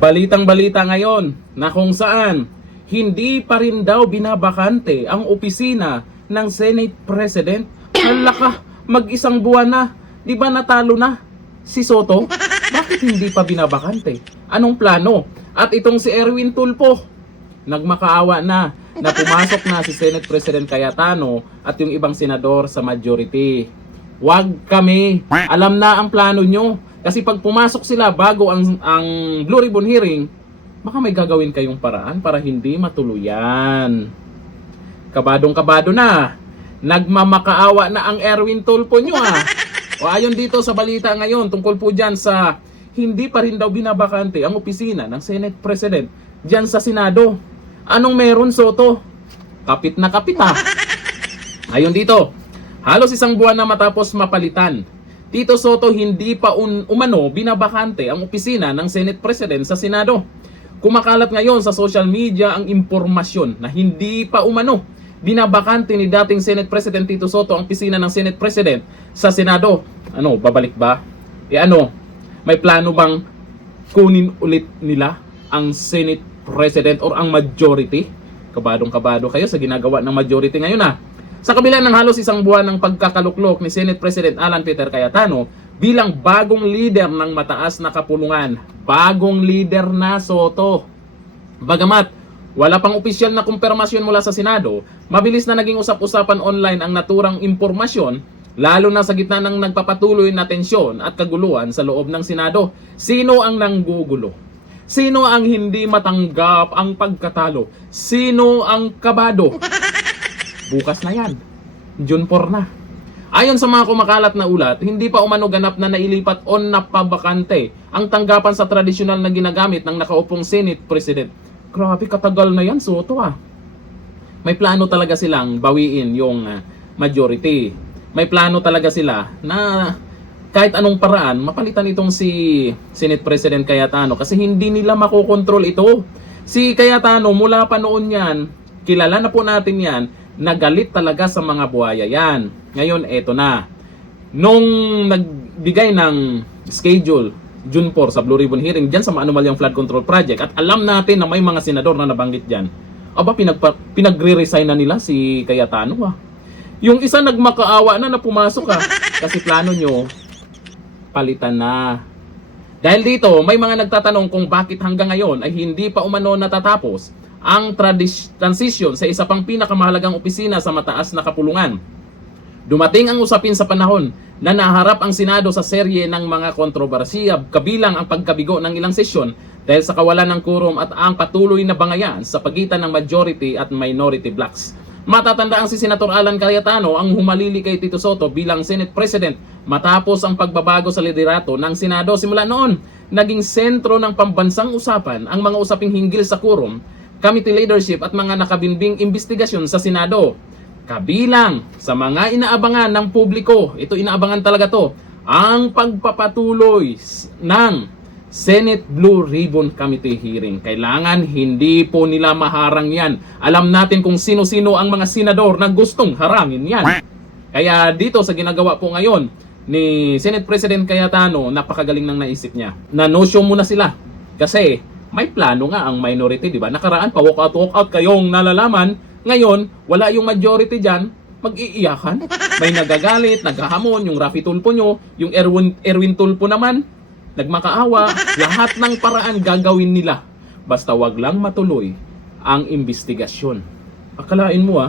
Balitang-balita ngayon na kung saan hindi pa rin daw binabakante ang opisina ng Senate President. Hala ka, mag-isang buwan na. Di ba natalo na si Soto? Bakit hindi pa binabakante? Anong plano? At itong si Erwin Tulfo, nagmakaawa na pumasok na si Senate President Cayetano at yung ibang senador sa majority. Wag kami. Alam na ang plano nyo. Kasi pag pumasok sila bago ang Blue Ribbon hearing, baka may gagawin kayong paraan para hindi matuluyan. Kabadong-kabado na. Nagmamakaawa na ang Erwin Tulfo nyo O ayon dito sa balita ngayon tungkol po dyan sa hindi pa rin daw binabakante ang opisina ng Senate President dyan sa Senado. Anong meron, Soto? Kapit na kapit Ayon dito, halos isang buwan na matapos mapalitan, Tito Soto, hindi pa umano binabakante ang opisina ng Senate President sa Senado. Kumakalat ngayon sa social media ang impormasyon na hindi pa umano binabakante ni dating Senate President Tito Soto ang opisina ng Senate President sa Senado. Ano, babalik ba? May plano bang kunin ulit nila ang Senate President or ang majority? Kabadong-kabado kayo sa ginagawa ng majority ngayon Sa kabila ng halos isang buwan ng pagkakaluklok ni Senate President Alan Peter Cayetano bilang bagong leader ng mataas na kapulungan. Bagong leader na, Soto. Bagamat wala pang opisyal na kumpirmasyon mula sa Senado, mabilis na naging usap-usapan online ang naturang impormasyon, lalo na sa gitna ng nagpapatuloy na tensyon at kaguluhan sa loob ng Senado. Sino ang nanggugulo? Sino ang hindi matanggap ang pagkatalo? Sino ang kabado? Bukas na yan. June 4 na. Ayon sa mga kumakalat na ulat, hindi pa umano ganap na nailipat o napabakante ang tanggapan sa tradisyonal na ginagamit ng nakaupong Senate President. Grabe, katagal na yan, Soto May plano talaga silang bawiin yung majority. May plano talaga sila na kahit anong paraan, mapalitan itong si Senate President Cayetano kasi hindi nila makokontrol ito. Si Cayetano, mula pa noon yan, kilala na po natin yan, nagalit talaga sa mga buhaya yan. Ngayon, eto na. Nung nagbigay ng schedule, June 4 sa Blue Ribbon hearing dyan sa Maanumalyang Flood Control Project, at alam natin na may mga senador na nabanggit dyan, pinagre-resign na nila si Cayetano Yung isa nagmakaawa na pumasok kasi plano nyo, palitan na. Dahil dito, may mga nagtatanong kung bakit hanggang ngayon ay hindi pa umano natatapos ang transition sa isa pang pinakamahalagang opisina sa mataas na kapulungan. Dumating ang usapin sa panahon na naharap ang Senado sa serye ng mga kontrobersiya kabilang ang pagkabigo ng ilang sesyon dahil sa kawalan ng quorum at ang patuloy na bangayan sa pagitan ng majority at minority blocks. Matatandaan si Senator Alan Cayetano ang humalili kay Tito Soto bilang Senate President matapos ang pagbabago sa liderato ng Senado. Simula noon, naging sentro ng pambansang usapan ang mga usaping hinggil sa quorum, committee leadership at mga nakabinbing investigasyon sa Senado. Kabilang sa mga inaabangan ng publiko, ito inaabangan talaga to, ang pagpapatuloy ng Senate Blue Ribbon Committee hearing. Kailangan hindi po nila maharang yan. Alam natin kung sino-sino ang mga senador na gustong harangin yan. Kaya dito sa ginagawa po ngayon ni Senate President Cayetano, napakagaling ng naisip niya. Na no-show muna sila. Kasi may plano nga ang minority, di ba? Nakaraan pa walk out kayong nalalaman. Ngayon, wala yung majority dyan, mag-iiyakan. May nagagalit, naghahamon, yung Raffy Tulfo nyo, yung Erwin Tulfo naman, nagmakaawa. Lahat ng paraan gagawin nila. Basta wag lang matuloy ang investigasyon. Akalain mo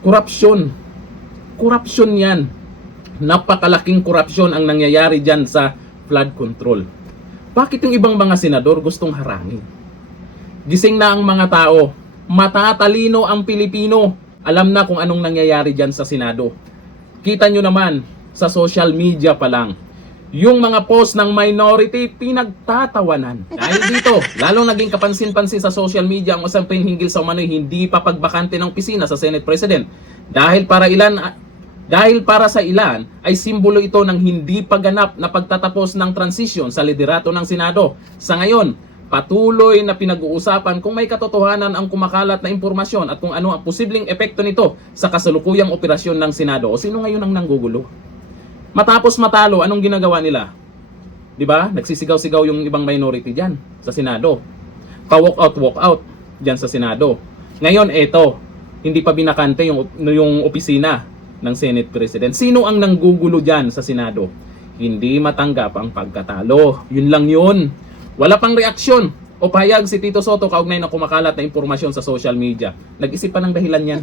korupsyon. Korupsyon yan. Napakalaking korupsyon ang nangyayari dyan sa flood control. Bakit yung ibang mga senador gustong harangin? Gising na ang mga tao. Matatalino ang Pilipino. Alam na kung anong nangyayari dyan sa Senado. Kita nyo naman sa social media pa lang. Yung mga post ng minority, pinagtatawanan. Dahil dito, lalong naging kapansin-pansin sa social media ang usapin hinggil sa umano'y hindi pa pagbakante ng opisina sa Senate President. Dahil para sa ilan ay simbolo ito ng hindi pagganap na pagtatapos ng transisyon sa liderato ng Senado. Sa ngayon, patuloy na pinag-uusapan kung may katotohanan ang kumakalat na impormasyon at kung ano ang posibleng epekto nito sa kasalukuyang operasyon ng Senado. O sino ngayon ang nanggugulo? Matapos matalo, anong ginagawa nila? Di ba? Nagsisigaw-sigaw yung ibang minority dyan sa Senado. Walk out dyan sa Senado. Ngayon, eto, hindi pa binakante yung opisina ng Senate President. Sino ang nanggugulo dyan sa Senado? Hindi matanggap ang pagkatalo. Yun lang yun. Wala pang reaksyon o pahayag si Tito Soto kaugnay na kumakalat na impormasyon sa social media. Nag-isip pa ng dahilan yan.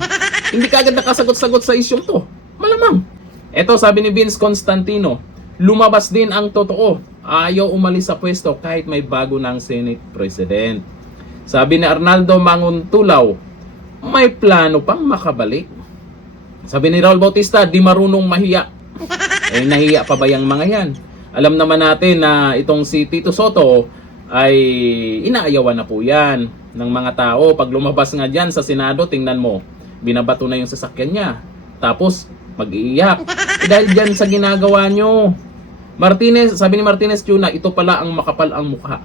Hindi kaagad nakasagot-sagot sa isyong to. Malamang. Eto, sabi ni Vince Constantino, lumabas din ang totoo. Ayaw umalis sa pwesto kahit may bago ng Senate President. Sabi ni Arnaldo Manguntulaw, may plano pang makabalik. Sabi ni Raul Bautista, di marunong mahiya. Nahiya pa ba yung mga yan? Alam naman natin na itong si Tito Soto ay inaayawan na po yan ng mga tao. Pag lumabas nga dyan sa Senado, tingnan mo, binabato na yung sasakyan niya. Tapos, mag-iiyak. Dahil dyan sa ginagawa nyo. Sabi ni Martinez Tuna, ito pala ang makapal ang mukha.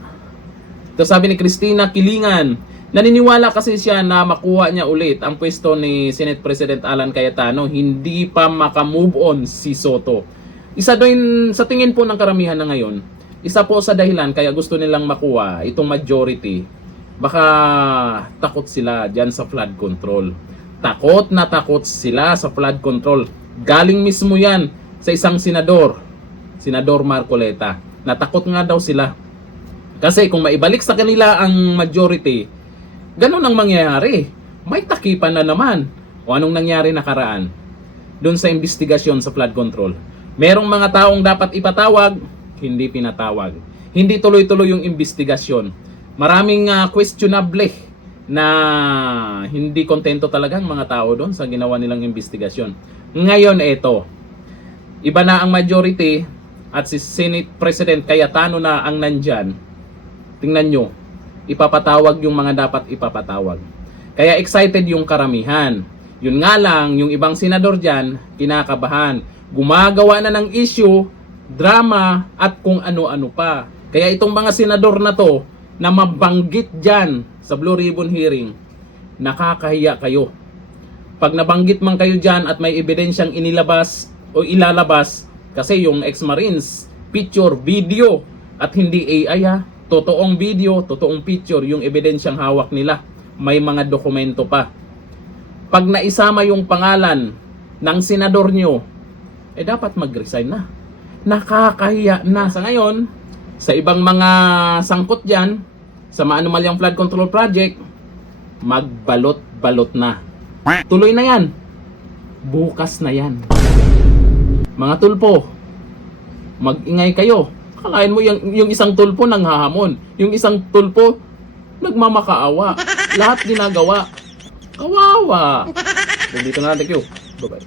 Ito sabi ni Christina Kilingan, naniniwala kasi siya na makuha niya ulit ang pwesto ni Senate President Alan Cayetano. Hindi pa makamove on si Soto. Isa doon sa tingin po ng karamihan na ngayon, isa po sa dahilan kaya gusto nilang makuha itong majority, baka takot sila dyan sa flood control. Takot na takot sila sa flood control. Galing mismo yan sa isang senador, Senador Marcoleta. Natakot nga daw sila. Kasi kung maibalik sa kanila ang majority, ganun ang mangyayari. May takipan na naman. O anong nangyari nakaraan doon sa investigasyon sa flood control? Merong mga taong dapat ipatawag, hindi pinatawag. Hindi tuloy-tuloy yung investigasyon. Maraming questionable na hindi kontento talaga ang mga tao doon sa ginawa nilang investigasyon. Ngayon ito, iba na ang majority at si Senate President Cayetano na ang nandyan. Tingnan nyo, ipapatawag yung mga dapat ipapatawag. Kaya excited yung karamihan. Yun nga lang, yung ibang senador dyan, kinakabahan. Gumagawa na ng issue, drama, at kung ano-ano pa. Kaya itong mga senador na to, na mabanggit dyan sa Blue Ribbon hearing, nakakahiya kayo. Pag nabanggit man kayo dyan at may ebidensyang inilabas o ilalabas, kasi yung ex-Marines, picture, video, at hindi AI totoong video, totoong picture, yung ebidensyang hawak nila. May mga dokumento pa. Pag naisama yung pangalan ng senador nyo, dapat mag-resign na. Nakakahiya na. Sa ngayon, sa ibang mga sangkot dyan, sa maanumalyang flood control project, magbalot-balot na. Tuloy na yan. Bukas na yan. Mga tulpo, mag-ingay kayo. Kalain mo yung isang tulpo nanghahamon. Yung isang tulpo nagmamakaawa. Lahat ginagawa. Kawawa. Dito na, thank you. Bye-bye.